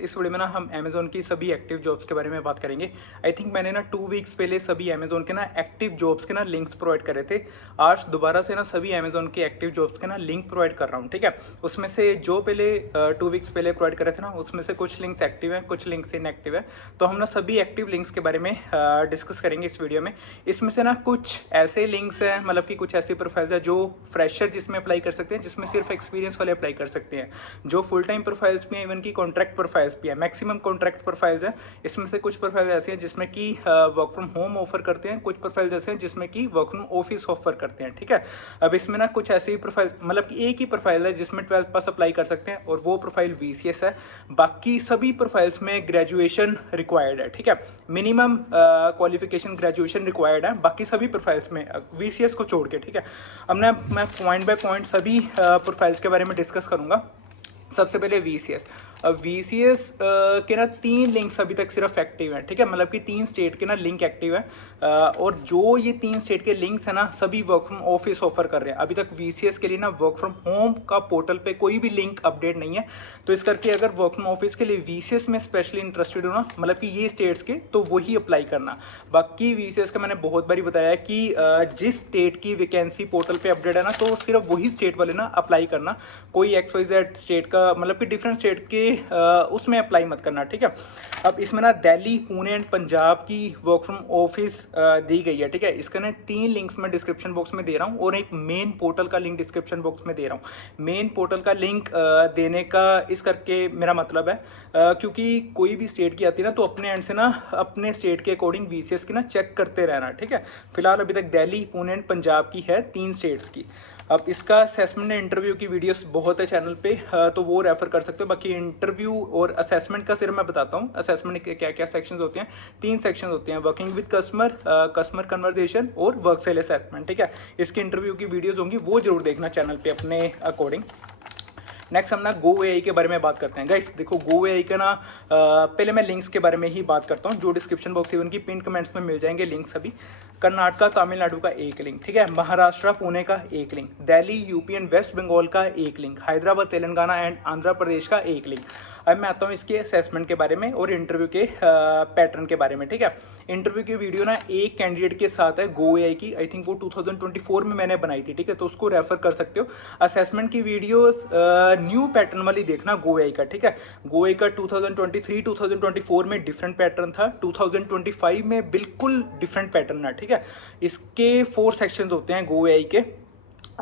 इस वीडियो में ना हम अमेजोन की सभी एक्टिव जॉब्स के बारे में बात करेंगे। आई थिंक मैंने ना 2 वीक्स पहले सभी अमेजोन के ना एक्टिव जॉब्स के ना लिंक्स प्रोवाइड करे थे। आज दोबारा से ना सभी अमेजोन के एक्टिव जॉब्स के ना लिंक प्रोवाइड कर रहा हूँ, ठीक है। उसमें से जो पहले 2 वीक्स पहले प्रोवाइड करे थे ना, उसमें से कुछ लिंक्स एक्टिव हैं, कुछ लिंक्स इनएक्टिव है। तो हम ना सभी एक्टिव लिंक्स के बारे में डिस्कस करेंगे इस वीडियो में। इसमें से ना कुछ ऐसे लिंक्स हैं, मतलब कि कुछ ऐसी प्रोफाइल्स है जो फ्रेशर जिसमें अप्लाई कर सकते हैं, जिसमें सिर्फ एक्सपीरियंस वाले अप्लाई कर सकते हैं। जो फुल टाइम प्रोफाइल्स भी हैं, इवन की कॉन्ट्रैक्ट प्रोफाइल्स भी है, मैक्सिमम कॉन्ट्रैक्ट प्रोफाइल्स हैं। इसमें से कुछ प्रोफाइल ऐसे हैं जिसमें कि वर्क फ्रॉम होम ऑफर करते हैं, कुछ प्रोफाइल ऐसे हैं जिसमें कि वर्क फ्रॉम ऑफिस ऑफर करते हैं, ठीक है। अब इसमें ना कुछ ऐसी प्रोफाइल, मतलब कि एक ही प्रोफाइल है जिसमें 12th पास अप्लाई कर सकते हैं, और वो प्रोफाइल VCS है। बाकी सभी प्रोफाइल्स में ग्रेजुएशन रिक्वायर्ड है, ठीक है। मिनिमम क्वालिफिकेशन ग्रेजुएशन रिक्वायर्ड है बाकी सभी प्रोफाइल्स में, VCS को छोड़ के, ठीक है। अब मैं पॉइंट बाय पॉइंट सभी प्रोफाइल्स के बारे में डिस्कस करूंगा। सबसे पहले VCS। अब VCS के ना 3 लिंक्स अभी तक सिर्फ एक्टिव हैं, ठीक है। मतलब कि 3 स्टेट के ना लिंक एक्टिव है, और जो ये 3 स्टेट के लिंक्स है ना, सभी वर्क फ्रॉम ऑफिस ऑफर कर रहे हैं। अभी तक VCS के लिए ना वर्क फ्रॉम होम का पोर्टल पे कोई भी लिंक अपडेट नहीं है। तो इस करके अगर वर्क फ्रॉम ऑफिस के लिए VCS में स्पेशली इंटरेस्टेड हो ना, मतलब कि ये स्टेट्स के, तो वही अप्लाई करना। बाकी VCS का मैंने बहुत बारी बताया है कि जिस स्टेट की वैकेंसी पोर्टल पे अपडेट है ना, तो सिर्फ वही स्टेट वाले ना अप्लाई करना। कोई XYZ स्टेट का, मतलब कि डिफरेंट स्टेट के उसमें अप्लाई मत करना, ठीक है। अब इसमें ना दिल्ली, पुणे एंड पंजाब की वर्क फ्रॉम ऑफिस दी गई है, ठीक है। इसका ना 3 लिंक्स मैं डिस्क्रिप्शन बॉक्स में दे रहा हूँ, और एक मेन पोर्टल का लिंक डिस्क्रिप्शन बॉक्स में दे रहा हूँ। मेन पोर्टल का लिंक देने का इस करके मेरा मतलब है क्योंकि कोई भी स्टेट की आती है ना, तो अपने एंड से ना अपने स्टेट के अकॉर्डिंग VCS की ना चेक करते रहना, ठीक है। फिलहाल अभी तक दिल्ली, पुणे एंड पंजाब की है, 3 स्टेट्स की। अब इसका असेसमेंट एंड इंटरव्यू की वीडियोस बहुत है चैनल पे, तो वो रेफर कर सकते हो। बाकी इंटरव्यू और असेसमेंट का सिर्फ मैं बताता हूँ। असेसमेंट के क्या क्या सेक्शंस होते हैं। 3 सेक्शंस होते हैं, working with customer, customer conversation और वर्क सेल असेसमेंट, ठीक है। इसकी इंटरव्यू की वीडियोस होंगी, वो जरूर देखना चैनल पे अपने अकॉर्डिंग। नेक्स्ट हम ना GoAI के बारे में बात करते हैं। गाइस देखो, GoAI का ना पहले मैं लिंक्स के बारे में ही बात करता हूँ, जो डिस्क्रिप्शन बॉक्स इवन की पिन कमेंट्स में मिल जाएंगे लिंक्स सभी। कर्नाटका, तमिलनाडु का एक लिंक, ठीक है। महाराष्ट्र, पुणे का एक link. Delhi, UP and West Bengal का एक लिंक। हैदराबाद, तेलंगाना एंड आंध्र प्रदेश का एक लिंक। अब मैं आता हूँ इसके असेसमेंट के बारे में और इंटरव्यू के पैटर्न के बारे में, ठीक है। इंटरव्यू की वीडियो ना एक कैंडिडेट के साथ है GoAI की, आई थिंक वो 2024 में मैंने बनाई थी, ठीक है। तो उसको रेफर कर सकते हो। असेसमेंट की वीडियोस न्यू पैटर्न वाली देखना GoAI का, ठीक है। GoAI का 2023 2024 में डिफरेंट पैटर्न था, 2025 में बिल्कुल डिफरेंट पैटर्न है, ठीक है। इसके 4 सेक्शन होते हैं GoAI के।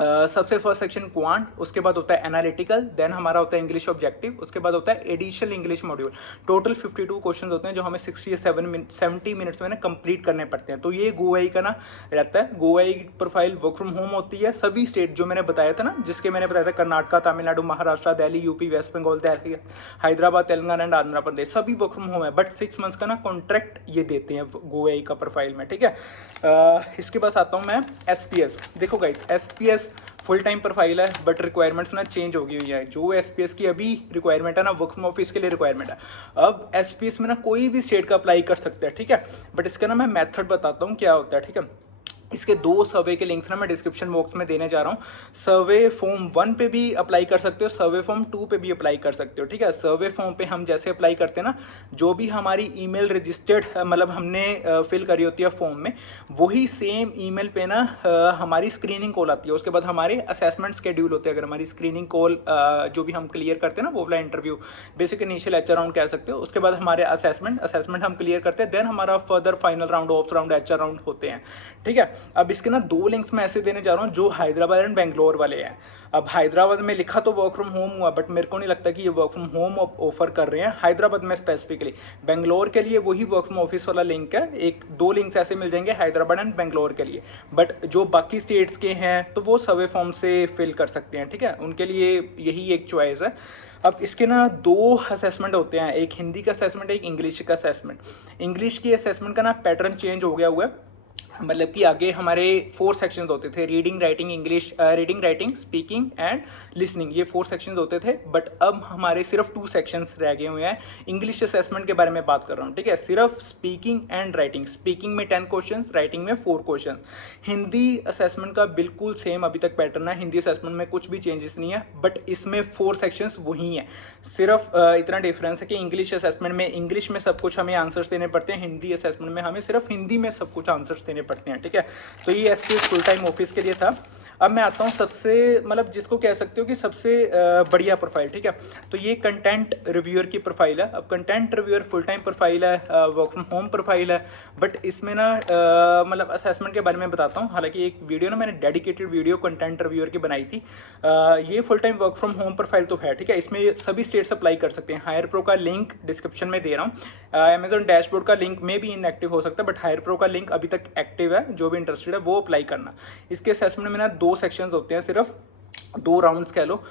सबसे फर्स्ट सेक्शन क्वांट, उसके बाद होता है एनालिटिकल, देन हमारा होता है इंग्लिश ऑब्जेक्टिव, उसके बाद होता है additional English module. Total 52 question होते हैं जो हमें 70 मिनट्स में ना कंप्लीट करने पड़ते हैं। तो ये GoAI का ना रहता है। GoAI profile work from home होती है। सभी स्टेट जो मैंने बताया था ना, जिसके मैंने बताया था Karnataka, Tamil Nadu, Maharashtra, Delhi, UP, West Bengal, Delhi, Hyderabad, Telangana and Andhra Pradesh, सभी वर्क फ्रॉम होम है। बट 6 मंथ्स का ना कॉन्ट्रैक्ट ये देते हैं GoAI का प्रोफाइल में, ठीक है। इसके बाद आता हूँ मैं SPS। देखो guys, SPS full time profile है, बट रिक्वायरमेंट्स ना चेंज हो गई हुई है। जो SPS की अभी रिक्वायरमेंट है ना, वर्क फ्रॉम ऑफिस के लिए रिक्वायरमेंट है। अब SPS में ना कोई भी स्टेट का अप्लाई कर सकता है, ठीक है। बट इसका ना मैं मेथड बताता हूँ क्या होता है, ठीक है। इसके 2 सर्वे के लिंक्स ना मैं डिस्क्रिप्शन बॉक्स में देने जा रहा हूँ। सर्वे फॉर्म 1 पे भी अप्लाई कर सकते हो, सर्वे फॉर्म 2 पे भी अप्लाई कर सकते हो, ठीक है। सर्वे फॉर्म पे हम जैसे अप्लाई करते हैं ना, जो भी हमारी ईमेल रजिस्टर्ड, मतलब हमने फिल करी होती है फॉर्म में, वही सेम ईमेल पे ना हमारी स्क्रीनिंग कॉल आती है। उसके बाद हमारे असेसमेंट शेड्यूल होते हैं। अगर हमारी स्क्रीनिंग कॉल जो भी हम क्लियर करते हैं ना, वो वाला interview, basic initial HR round कह सकते हो। उसके बाद हमारे असेसमेंट हम क्लियर करते हैं, देन हमारा further final round, ops round, HR round होते हैं, ठीक है। अब इसके ना 2 लिंक्स मैं ऐसे देने जा रहा हूँ जो हैदराबाद एंड बेंगलोर वाले हैं। अब हैदराबाद में लिखा तो वर्क फ्रॉम होम हुआ, बट मेरे को नहीं लगता कि ये वर्क फ्रॉम होम ऑफर कर रहे हैं हैदराबाद में स्पेसिफिकली। बेंगलोर के लिए वही वर्क फ्रॉम ऑफिस वाला लिंक है। 2 लिंक्स ऐसे मिल जाएंगे हैदराबाद एंड बेंगलोर के लिए। बट जो बाकी स्टेट्स के हैं, तो वो सर्वे फॉर्म से फिल कर सकते हैं, ठीक है। उनके लिए यही एक चॉइस है। अब इसके ना 2 असेसमेंट होते हैं, एक हिंदी का असेसमेंट, एक इंग्लिश का असेसमेंट। इंग्लिश की असेसमेंट का ना पैटर्न चेंज हो गया हुआ है। मतलब कि आगे हमारे 4 सेक्शंस होते थे, reading writing English, reading writing speaking and listening, ये 4 सेक्शंस होते थे। बट अब हमारे सिर्फ 2 सेक्शंस रह गए हुए हैं। इंग्लिश असेसमेंट के बारे में बात कर रहा हूँ, ठीक है, सिर्फ स्पीकिंग एंड राइटिंग। स्पीकिंग में 10 क्वेश्चन, राइटिंग में 4 क्वेश्चन। हिंदी असेसमेंट का बिल्कुल सेम अभी तक पैटर्न है, हिंदी असेसमेंट में कुछ भी चेंजेस नहीं है, बट इसमें 4 सेक्शंस वही हैं। सिर्फ इतना डिफरेंस है कि इंग्लिश असेसमेंट में इंग्लिश में सब कुछ हमें आंसर्स देने पड़ते हैं, हिंदी असेसमेंट में हमें सिर्फ हिंदी में सब कुछ आंसर्स देने पड़ते हैं, ठीक है। तो ये एसपीएस फुल टाइम ऑफिस के लिए था। अब मैं आता हूँ सबसे, मतलब जिसको कह सकते हो कि सबसे बढ़िया प्रोफाइल, ठीक है। तो ये कंटेंट रिव्यूअर की प्रोफाइल है। अब content reviewer full time profile है, वर्क फ्रॉम होम प्रोफाइल है, बट इसमें ना मतलब असेसमेंट के बारे में बताता हूँ। हालांकि एक वीडियो ना मैंने डेडिकेटेड वीडियो कंटेंट रिव्यूअर की बनाई थी। ये full time work from home profile तो है, ठीक है, इसमें सभी स्टेट्स अप्लाई कर सकते हैं। हायर प्रो का लिंक डिस्क्रिप्शन में दे रहा हूँ। अमेजॉन डैशबोर्ड का लिंक में भी इनएक्टिव हो सकता है, बट हायर प्रो का लिंक अभी तक एक्टिव है, जो भी इंटरेस्टेड है वो अप्लाई करना। इसके असेसमेंट में ना 2 सेक्शंस होते हैं, सिर्फ 2 राउंड्स कह लो।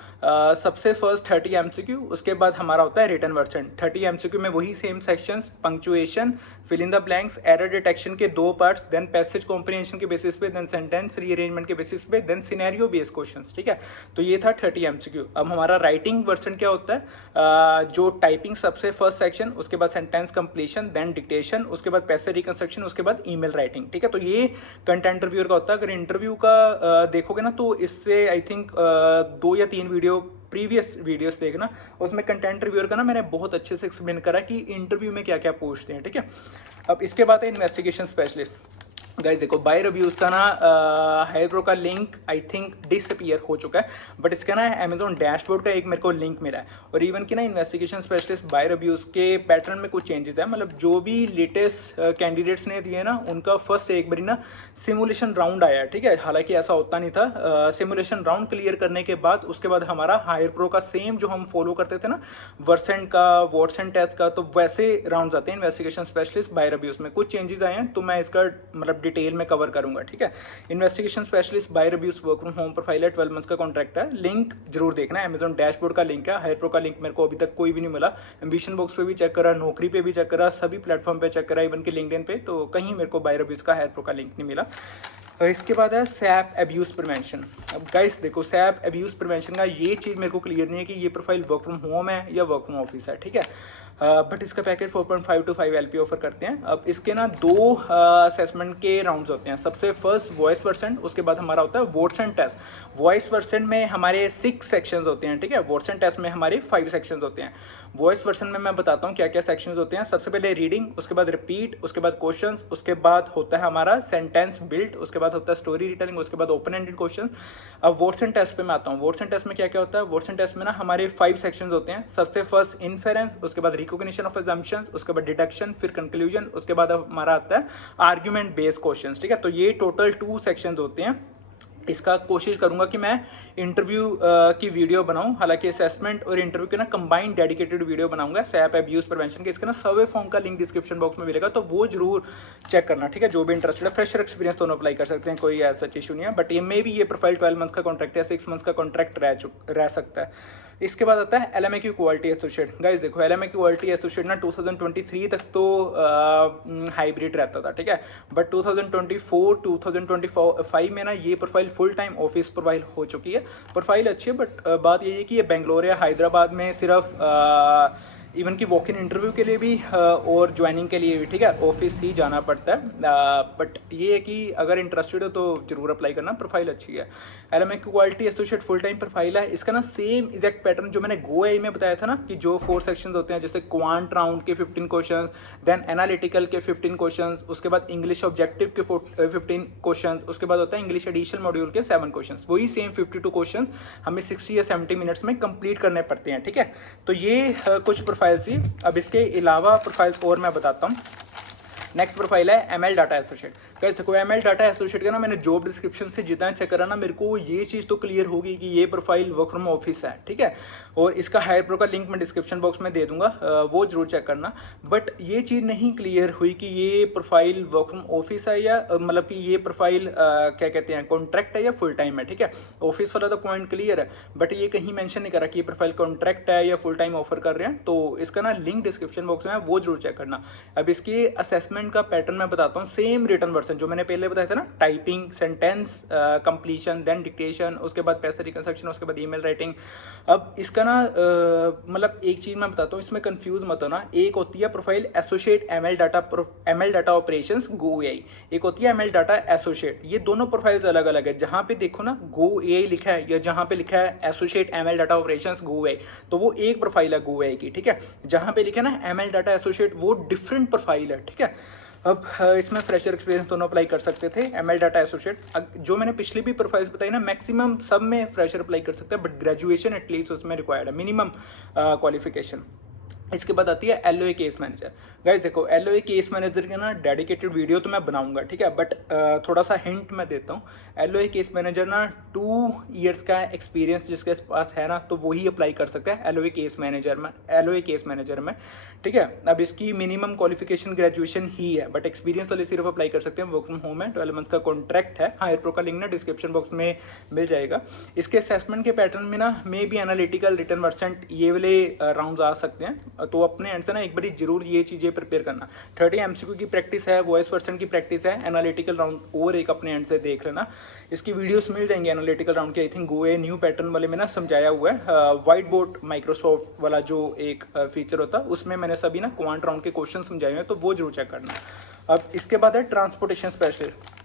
सबसे फर्स्ट 30 एमसीक्यू, उसके बाद हमारा होता है रिटन वर्जन। 30 एमसीक्यू में वही same sections, punctuation, fill in the blanks, error detection के 2 पार्ट्स, देन पैसेज कॉम्प्रिहेंशन के बेसिस पे, देन सेंटेंस रीअरेंजमेंट के बेसिस पे, देन सिनेरियो बेस्ड क्वेश्चंस, ठीक है। तो ये था 30 एमसीक्यू। अब हमारा राइटिंग वर्जन क्या होता है, जो टाइपिंग सबसे फर्स्ट सेक्शन, उसके बाद सेंटेंस कंप्लीशन, देन डिक्टेशन, उसके बाद पैसेज रिकंस्ट्रक्शन, उसके बाद ईमेल राइटिंग, ठीक है। तो ये कंटेंट रिव्यूअर का होता है। अगर इंटरव्यू का देखोगे ना तो इससे आई थिंक 2 या 3 वीडियो प्रीवियस वीडियोस देखना, उसमें कंटेंट रिव्यूअर का ना मैंने बहुत अच्छे से एक्सप्लेन करा कि इंटरव्यू में क्या क्या पूछते हैं, ठीक है। अब इसके बाद है इन्वेस्टिगेशन स्पेशलिस्ट। गाइस देखो, बाय रिव्यूज का ना हायर प्रो का लिंक आई थिंक डिसअपीयर हो चुका है, बट इसका ना अमेजॉन डैशबोर्ड का एक मेरे को लिंक मिला है। और इवन कि ना इन्वेस्टिगेशन स्पेशलिस्ट बाय रिव्यूज के पैटर्न में कुछ चेंजेस है। मतलब जो भी लेटेस्ट कैंडिडेट्स ने दिए ना, उनका फर्स्ट एक बारी ना सिमुलेशन राउंड आया, ठीक है। हालांकि ऐसा होता नहीं था। सिमुलेशन राउंड क्लियर करने के बाद उसके बाद हमारा हायर प्रो का सेम जो हम फॉलो करते थे ना, वर्सेंट का, वॉटसन टेस्ट का, तो वैसे राउंड आते हैं इन्वेस्टिगेशन स्पेशलिस्ट बाय रिव्यूज में। कुछ चेंजेस आए हैं तो मैं इसका मतलब डिटेल में कवर करूंगा, ठीक है। Investigation specialist by reviews work from home profile है, 12 मंथ्स का कॉन्ट्रैक्ट है। लिंक जरूर देखना है, अमेजॉन डैशबोर्ड का लिंक है। हायर प्रो का लिंक मेरे को अभी तक कोई भी नहीं मिला। एम्बिशन बॉक्स पे भी चेक करा, नौकरी पे भी चेक करा, सभी प्लेटफॉर्म पे चेक करा, इवन कि लिंक्डइन पे, तो कहीं मेरे को बाय रिव्यूज का हायर प्रो का लिंक नहीं मिला। इसके बाद है सैप एब्यूज प्रिवेंशन। अब गाइस देखो, सैप एब्यूज प्रिवेंशन का ये चीज़ मेरे को क्लियर नहीं है कि ये प्रोफाइल वर्क फ्रॉम होम है या वर्क फ्रॉम ऑफिस है, ठीक है। बट इसका पैकेज 4.5 to 5 LP ऑफर करते हैं। अब इसके ना 2 असेसमेंट के राउंड्स होते हैं। सबसे फर्स्ट वॉइस परसेंट, उसके बाद हमारा होता है वोट्सन टेस्ट। वॉइस परसेंट में हमारे 6 सेक्शंस होते हैं, ठीक है। वोट्सन टेस्ट में हमारे 5 सेक्शंस होते हैं। वॉइस वर्सन में मैं बताता हूँ क्या क्या सेक्शंस होते हैं। सबसे पहले रीडिंग, उसके बाद रिपीट, उसके बाद क्वेश्चंस, उसके बाद होता है हमारा सेंटेंस बिल्ड, उसके बाद होता है स्टोरी रिटेलिंग, उसके बाद ओपन एंडेड क्वेश्चन। अब वॉटसन टेस्ट पे मैं आता हूँ। वॉटसन टेस्ट में क्या क्या होता है। वॉटसन टेस्ट में ना हमारे 5 सेक्शंस होते हैं। सबसे फर्स्ट इन्फेरेंस, उसके बाद रिकॉग्निशन ऑफ अजम्पशंस, उसके बाद डिडक्शन, फिर कंक्लूजन, उसके बाद हमारा आता है आर्ग्यूमेंट बेस्ड क्वेश्चंस, ठीक है। तो ये टोटल 2 सेक्शंस होते हैं। इसका कोशिश करूंगा कि मैं इंटरव्यू की वीडियो बनाऊं। हालांकि असेसमेंट और इंटरव्यू के ना कंबाइंड डेडिकेटेड वीडियो बनाऊंगा सैप एब्यूज प्रिवेंशन के। इसका ना सर्वे फॉर्म का लिंक डिस्क्रिप्शन बॉक्स में मिलेगा, तो वो जरूर चेक करना, ठीक है। जो भी इंटरेस्टेड है, फ्रेशर एक्सपीरियंस दोनों अप्लाई कर सकते हैं, कोई ऐसा इशू नहीं है। बट ये मे भी ये प्रोफाइल 12 मंथ्स का कॉन्ट्रैक्ट है, 6 मंथ्स का कॉन्ट्रैक्ट रह सकता है। इसके बाद आता है LMAQ क्वालिटी एसोसिएट। गाइस देखो, LMAQ क्वालिटी एसोसिएट ना 2023 तक तो हाइब्रिड रहता था, ठीक है। बट 2024 2025 में ना ये profile full time office profile हो चुकी है। प्रोफाइल अच्छी है, बट बात यही है कि ये बेंगलोर या हैदराबाद में सिर्फ इवन की वॉक इन इंटरव्यू के लिए भी और ज्वाइनिंग के लिए भी, ठीक है, ऑफिस ही जाना पड़ता है। बट ये है कि अगर इंटरेस्टेड हो तो जरूर अप्लाई करना, प्रोफाइल अच्छी है। LMAQ quality associate full time profile है। इसका ना सेम एग्जैक्ट पैटर्न जो मैंने GoAI में बताया था ना, कि जो 4 सेक्शंस होते हैं, जैसे क्वांट राउंड के 15 क्वेश्चंस, देन एनालिटिकल के 15 क्वेश्चंस, उसके बाद इंग्लिश ऑब्जेक्टिव के 15 क्वेश्चंस, उसके बाद होता है इंग्लिश एडिशनल मॉड्यूल के 7 क्वेश्चंस। वही सेम 52 क्वेश्चंस हमें 60 या 70 मिनट्स में कंप्लीट करने पड़ते हैं, ठीक है। तो ये कुछ प्रोफाइल्स ही। अब इसके अलावा प्रोफाइल्स और मैं बताता हूँ। नेक्स्ट प्रोफाइल है ML डाटा एसोसिएट। कह सको ML डाटा एसोसिएट का ना मैंने जॉब डिस्क्रिप्शन से जितना चेक करा ना, मेरे को ये चीज़ तो क्लियर होगी कि ये प्रोफाइल वर्क फ्रॉम ऑफिस है, ठीक है। और इसका हायर प्रो का लिंक मैं डिस्क्रिप्शन बॉक्स में दे दूंगा, वो जरूर चेक करना। बट ये चीज़ नहीं क्लियर हुई कि ये प्रोफाइल वर्क फ्रॉम ऑफिस है या मतलब कि ये प्रोफाइल क्या कहते हैं, कॉन्ट्रैक्ट है या फुल टाइम है, ठीक है। ऑफिस वाला तो पॉइंट क्लियर है, बट ये कहीं मेंशन नहीं करा कि ये प्रोफाइल कॉन्ट्रैक्ट है या फुल टाइम ऑफर कर रहे हैं। तो इसका ना लिंक डिस्क्रिप्शन बॉक्स में है, वो जरूर चेक करना। अब इसकी असेसमेंट का पैटर्न मैं बताता हूँ। सेम रिटर्न वर्सन जो मैंने पहले बताया था ना, typing, sentence completion, then dictation, उसके बाद पैसे रिकंस्ट्रक्शन, उसके बाद ईमेल राइटिंग। अब इसका ना मतलब एक चीज़ मैं बताता हूँ, इसमें कंफ्यूज मत होना। एक होती है profile associate ML data operations go AI, एक होती है एमएल डाटा एसोसिएट। ये दोनों प्रोफाइल्स अलग अलग है। जहाँ पे देखो ना गो एआई लिखा है या जहाँ पे लिखा है associate ML data operations go AI, तो वो एक प्रोफाइल है गो एआई की, ठीक है। जहाँ पे लिखा है ना एमएल डाटा एसोसिएट, वो डिफरेंट प्रोफाइल है, ठीक है। अब इसमें फ्रेशर एक्सपीरियंस दोनों अप्लाई कर सकते थे, एमएल डाटा एसोसिएट। जो मैंने पिछली भी प्रोफाइल्स बताई ना, मैक्सिमम सब में फ्रेशर अप्लाई कर सकते हैं, बट ग्रेजुएशन एटलीस्ट उसमें रिक्वायर्ड है, मिनिमम क्वालिफिकेशन। इसके बाद आती है एलओए केस मैनेजर। गाइस देखो, एलओए केस मैनेजर का ना डेडिकेटेड वीडियो तो मैं बनाऊंगा, ठीक है, बट थोड़ा सा हिंट मैं देता हूँ। एलओए केस मैनेजर ना 2 इयर्स का एक्सपीरियंस जिसके पास है ना, तो वही अप्लाई कर सकता है एलओए केस मैनेजर में, ठीक है। अब इसकी मिनिमम क्वालिफिकेशन ग्रेजुएशन ही है, बट एक्सपीरियंस वाले सिर्फ अप्लाई कर सकते हैं। वर्क फ्रॉम होम है, 12 मंथ्स का कॉन्ट्रैक्ट है। हाँ, एयरप्रो का लिंक ना डिस्क्रिप्शन बॉक्स में मिल जाएगा। इसके असेसमेंट के पैटर्न में ना maybe analytical, written Versant, ये वाले राउंड्स आ सकते हैं। तो अपने एंड से ना एक बार जरूर ये चीज़ें प्रिपेयर करना। 30 एमसीक्यू की प्रैक्टिस है, वॉइस पर्सन की प्रैक्टिस है, एनालिटिकल राउंड और एक अपने एंड से देख लेना। इसकी वीडियोस मिल जाएंगे एनालिटिकल राउंड के, आई थिंक गोए न्यू पैटर्न वाले में ना समझाया हुआ है। व्हाइट बोर्ड माइक्रोसॉफ्ट वाला जो एक फीचर होता है, उसमें मैंने सभी ना क्वांट राउंड के क्वेश्चन समझाए हैं, तो वो जरूर चेक करना। अब इसके बाद है ट्रांसपोर्टेशन स्पेशलिस्ट।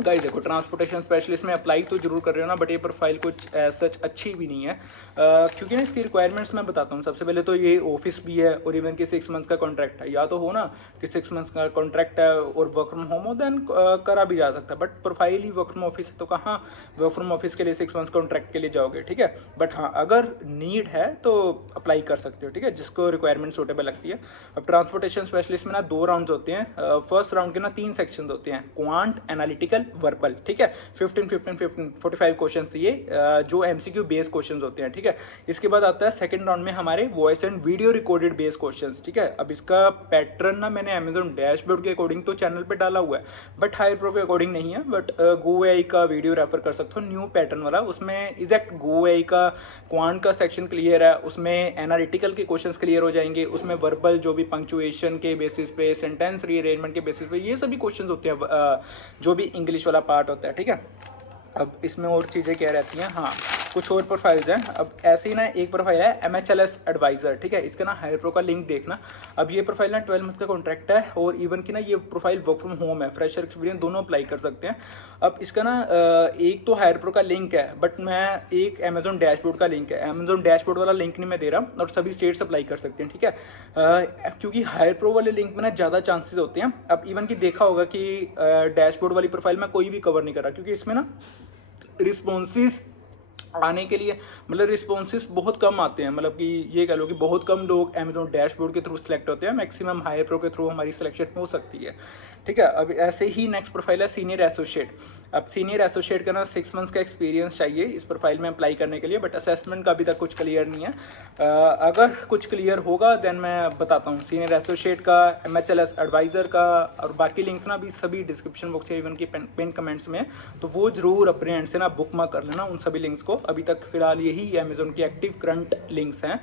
गाइस देखो, ट्रांसपोर्टेशन स्पेशलिस्ट में अप्लाई तो जरूर कर रहे हो ना, बट ये प्रोफाइल कुछ सच अच्छी भी नहीं है, क्योंकि ना इसकी रिक्वायरमेंट्स मैं बताता हूँ। सबसे पहले तो ये ऑफिस भी है और इवन कि 6 मंथ्स का कॉन्ट्रैक्ट है। या तो हो ना कि 6 मंथ्स का कॉन्ट्रैक्ट है और वर्क फ्रॉम होम हो, देन करा भी जा सकता है, but profile he work from office है, तो कहाँ वर्क फ्रॉम ऑफिस के लिए 6 मंथ्स कॉन्ट्रैक्ट के लिए जाओगे, ठीक है। बट हाँ, अगर नीड है तो अप्लाई कर सकते हो, ठीक है, जिसको रिक्वायरमेंट सूटेबल लगती है। अब ट्रांसपोर्टेशन स्पेशलिस्ट में ना 2 राउंड होते हैं। फर्स्ट राउंड के ना 3 सेक्शन होते हैं, क्वांट, एनालिटिकल, वर्बल, ठीक है। 45 क्वेश्चन ये जो एमसीक्यू बेस क्वेश्चन होते हैं, ठीक है। इसके बाद आता है सेकंड राउंड में हमारे voice and video recorded base questions, ठीक है। अब इसका पैटर्न ना मैंने अमेजॉन डैशबोर्ड के अकॉर्डिंग तो चैनल पे डाला हुआ है, बट हायर प्रो के अकॉर्डिंग नहीं है। बट गो एआई का वीडियो रेफर कर सकते हो, न्यू पैटर्न वाला। उसमें एग्जैक्ट गो एआई का क्वांट का सेक्शन क्लियर है, उसमें एनालिटिकल के क्वेश्चंस क्लियर हो जाएंगे, उसमें वर्बल जो भी पंक्चुएशन के बेसिस पे, सेंटेंस रीअरेंजमेंट के बेसिस पे, ये सभी क्वेश्चंस होते हैं, जो भी इंग्लिश वाला पार्ट होता है, ठीक है। अब इसमें और चीज़ें क्या रहती हैं, हाँ कुछ और प्रोफाइल्स हैं। अब ऐसे ही ना एक प्रोफाइल है एमएचएलएस एडवाइज़र, ठीक है। इसका ना हायर प्रो का लिंक देखना। अब ये प्रोफाइल ना 12 मंथ का कॉन्ट्रैक्ट है, और इवन की ना ये प्रोफाइल वर्क फ्रॉम होम है, फ्रेशर एक्सपीरियंस दोनों अप्लाई कर सकते हैं। अब इसका ना एक तो हायर प्रो का लिंक है, बट मैं एक अमेजोन डैशबोर्ड का लिंक है, अमेजोन डैशबोर्ड वाला लिंक नहीं मैं दे रहा, और सभी स्टेट्स अप्लाई कर सकते हैं, ठीक है। क्योंकि हायर प्रो वाले लिंक में ना ज़्यादा चांसेस होते हैं। अब इवन की देखा होगा कि डैशबोर्ड वाली प्रोफाइल में कोई भी कवर नहीं कर रहा, क्योंकि इसमें ना रिस्पॉन्सेज आने के लिए, मतलब रिस्पॉन्सेज बहुत कम आते हैं, मतलब कि ये कह लो कि बहुत कम लोग अमेजोन डैशबोर्ड के थ्रू सिलेक्ट होते हैं। मैक्सिमम हायर प्रो के थ्रू हमारी सिलेक्शन हो सकती है, ठीक है। अब ऐसे ही नेक्स्ट प्रोफाइल है सीनियर एसोसिएट। अब सीनियर एसोसिएट का ना 6 मंथ्स का एक्सपीरियंस चाहिए इस प्रोफाइल में अप्लाई करने के लिए, बट असेसमेंट का अभी तक कुछ क्लियर नहीं है। अगर कुछ क्लियर होगा देन मैं बताता हूँ। सीनियर एसोसिएट का, एमएचएलएस एडवाइज़र का, और बाकी लिंक्स ना अभी सभी डिस्क्रिप्शन बॉक्स या इवन की पिन कमेंट्स में है, तो वो जरूर अपने एंड से ना बुक मार्क कर लेना उन सभी लिंक्स को। अभी तक फिलहाल यही अमेजोन की एक्टिव करंट लिंक्स हैं।